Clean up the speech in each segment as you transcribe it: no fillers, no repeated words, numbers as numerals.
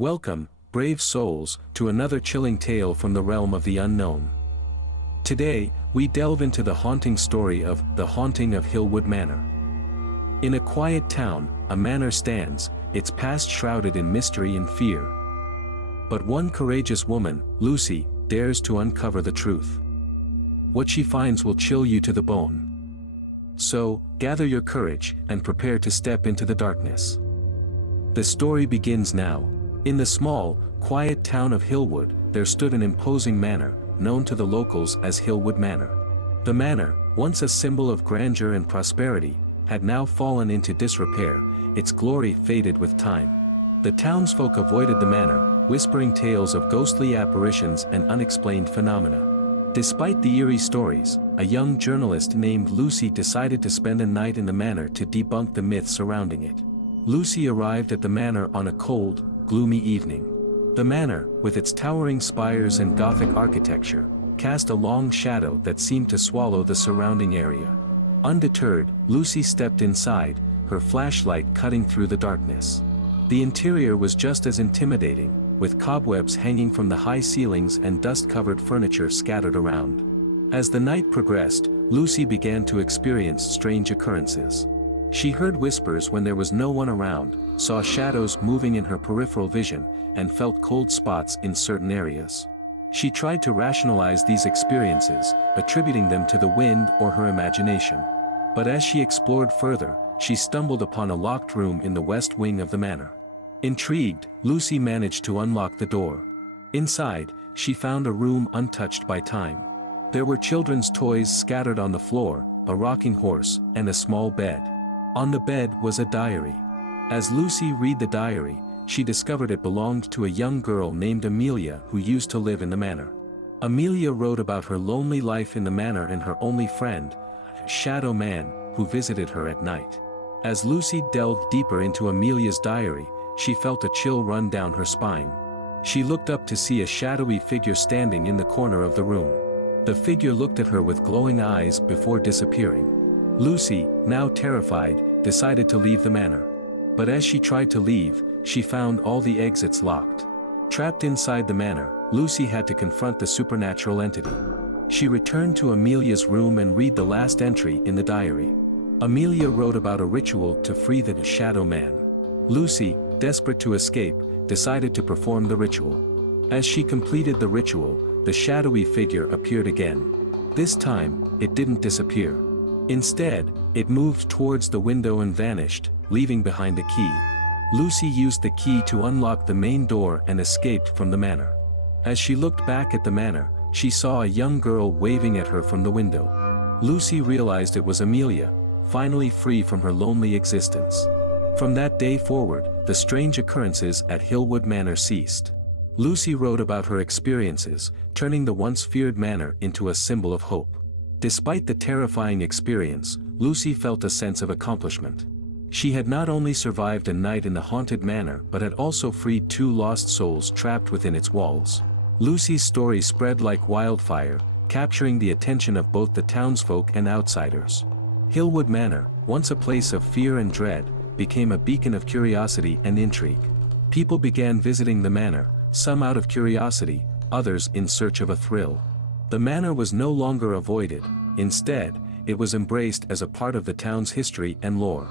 Welcome, brave souls, to another chilling tale from the realm of the unknown. Today, we delve into the haunting story of The Haunting of Hillwood Manor. In a quiet town, a manor stands, its past shrouded in mystery and fear. But one courageous woman, Lucy, dares to uncover the truth. What she finds will chill you to the bone. So, gather your courage and prepare to step into the darkness. The story begins now. In the small, quiet town of Hillwood, there stood an imposing manor, known to the locals as Hillwood Manor. The manor, once a symbol of grandeur and prosperity, had now fallen into disrepair, its glory faded with time. The townsfolk avoided the manor, whispering tales of ghostly apparitions and unexplained phenomena. Despite the eerie stories, a young journalist named Lucy decided to spend a night in the manor to debunk the myths surrounding it. Lucy arrived at the manor on a cold, gloomy evening. The manor, with its towering spires and Gothic architecture, cast a long shadow that seemed to swallow the surrounding area. Undeterred, Lucy stepped inside, her flashlight cutting through the darkness. The interior was just as intimidating, with cobwebs hanging from the high ceilings and dust-covered furniture scattered around. As the night progressed, Lucy began to experience strange occurrences. She heard whispers when there was no one around, saw shadows moving in her peripheral vision, and felt cold spots in certain areas. She tried to rationalize these experiences, attributing them to the wind or her imagination. But as she explored further, she stumbled upon a locked room in the west wing of the manor. Intrigued, Lucy managed to unlock the door. Inside, she found a room untouched by time. There were children's toys scattered on the floor, a rocking horse, and a small bed. On the bed was a diary. As Lucy read the diary, she discovered it belonged to a young girl named Amelia who used to live in the manor. Amelia wrote about her lonely life in the manor and her only friend, a shadow man, who visited her at night. As Lucy delved deeper into Amelia's diary, she felt a chill run down her spine. She looked up to see a shadowy figure standing in the corner of the room. The figure looked at her with glowing eyes before disappearing. Lucy, now terrified, decided to leave the manor. But as she tried to leave, she found all the exits locked. Trapped inside the manor, Lucy had to confront the supernatural entity. She returned to Amelia's room and read the last entry in the diary. Amelia wrote about a ritual to free the shadow man. Lucy, desperate to escape, decided to perform the ritual. As she completed the ritual, the shadowy figure appeared again. This time, it didn't disappear. Instead, it moved towards the window and vanished, leaving behind a key. Lucy used the key to unlock the main door and escaped from the manor. As she looked back at the manor, she saw a young girl waving at her from the window. Lucy realized it was Amelia, finally free from her lonely existence. From that day forward, the strange occurrences at Hillwood Manor ceased. Lucy wrote about her experiences, turning the once feared manor into a symbol of hope. Despite the terrifying experience, Lucy felt a sense of accomplishment. She had not only survived a night in the haunted manor but had also freed two lost souls trapped within its walls. Lucy's story spread like wildfire, capturing the attention of both the townsfolk and outsiders. Hillwood Manor, once a place of fear and dread, became a beacon of curiosity and intrigue. People began visiting the manor, some out of curiosity, others in search of a thrill. The manor was no longer avoided, instead, it was embraced as a part of the town's history and lore.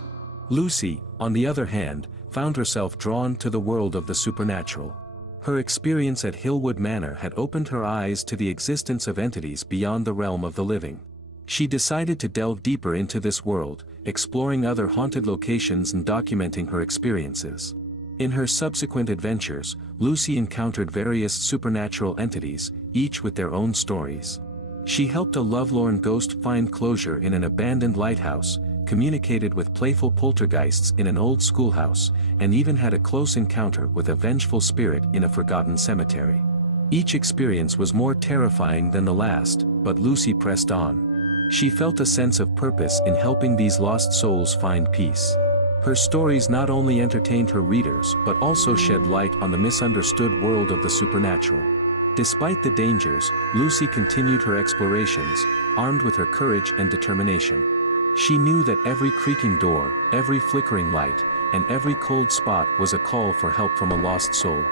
Lucy, on the other hand, found herself drawn to the world of the supernatural. Her experience at Hillwood Manor had opened her eyes to the existence of entities beyond the realm of the living. She decided to delve deeper into this world, exploring other haunted locations and documenting her experiences. In her subsequent adventures, Lucy encountered various supernatural entities, each with their own stories. She helped a lovelorn ghost find closure in an abandoned lighthouse, communicated with playful poltergeists in an old schoolhouse, and even had a close encounter with a vengeful spirit in a forgotten cemetery. Each experience was more terrifying than the last, but Lucy pressed on. She felt a sense of purpose in helping these lost souls find peace. Her stories not only entertained her readers but also shed light on the misunderstood world of the supernatural. Despite the dangers, Lucy continued her explorations, armed with her courage and determination. She knew that every creaking door, every flickering light, and every cold spot was a call for help from a lost soul.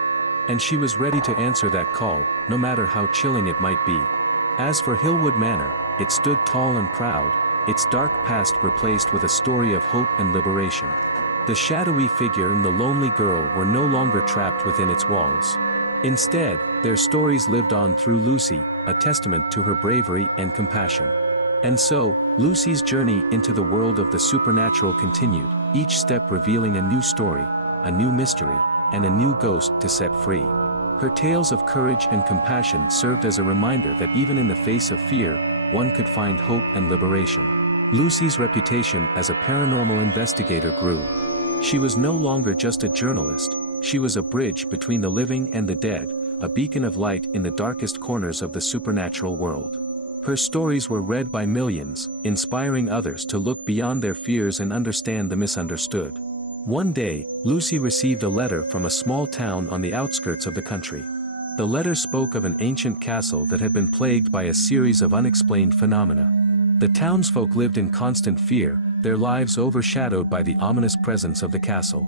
And she was ready to answer that call, no matter how chilling it might be. As for Hillwood Manor, it stood tall and proud, its dark past replaced with a story of hope and liberation. The shadowy figure and the lonely girl were no longer trapped within its walls. Instead, their stories lived on through Lucy, a testament to her bravery and compassion. And so, Lucy's journey into the world of the supernatural continued, each step revealing a new story, a new mystery, and a new ghost to set free. Her tales of courage and compassion served as a reminder that even in the face of fear, one could find hope and liberation. Lucy's reputation as a paranormal investigator grew. She was no longer just a journalist, she was a bridge between the living and the dead, a beacon of light in the darkest corners of the supernatural world. Her stories were read by millions, inspiring others to look beyond their fears and understand the misunderstood. One day, Lucy received a letter from a small town on the outskirts of the country. The letter spoke of an ancient castle that had been plagued by a series of unexplained phenomena. The townsfolk lived in constant fear, their lives overshadowed by the ominous presence of the castle.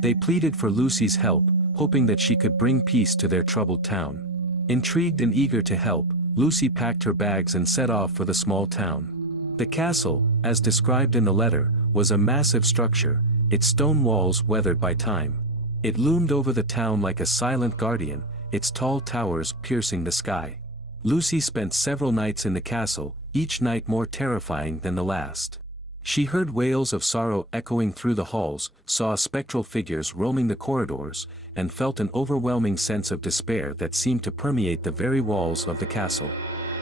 They pleaded for Lucy's help, hoping that she could bring peace to their troubled town. Intrigued and eager to help, Lucy packed her bags and set off for the small town. The castle, as described in the letter, was a massive structure, its stone walls weathered by time. It loomed over the town like a silent guardian, its tall towers piercing the sky. Lucy spent several nights in the castle, each night more terrifying than the last. She heard wails of sorrow echoing through the halls, saw spectral figures roaming the corridors, and felt an overwhelming sense of despair that seemed to permeate the very walls of the castle.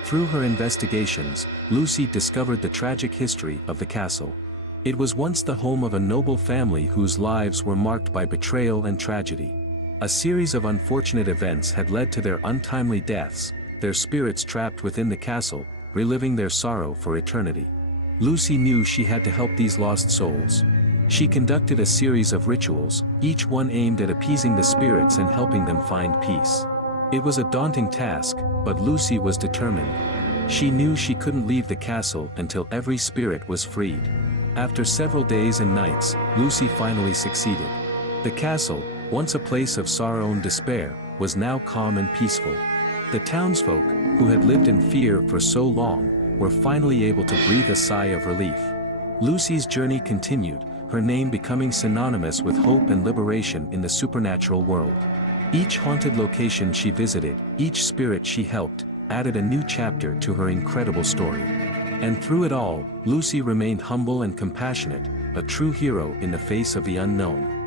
Through her investigations, Lucy discovered the tragic history of the castle. It was once the home of a noble family whose lives were marked by betrayal and tragedy. A series of unfortunate events had led to their untimely deaths, their spirits trapped within the castle, reliving their sorrow for eternity. Lucy knew she had to help these lost souls. She conducted a series of rituals, each one aimed at appeasing the spirits and helping them find peace. It was a daunting task, but Lucy was determined. She knew she couldn't leave the castle until every spirit was freed. After several days and nights, Lucy finally succeeded. The castle, once a place of sorrow and despair, was now calm and peaceful. The townsfolk, who had lived in fear for so long, were finally able to breathe a sigh of relief. Lucy's journey continued, her name becoming synonymous with hope and liberation in the supernatural world. Each haunted location she visited, each spirit she helped, added a new chapter to her incredible story. And through it all, Lucy remained humble and compassionate, a true hero in the face of the unknown.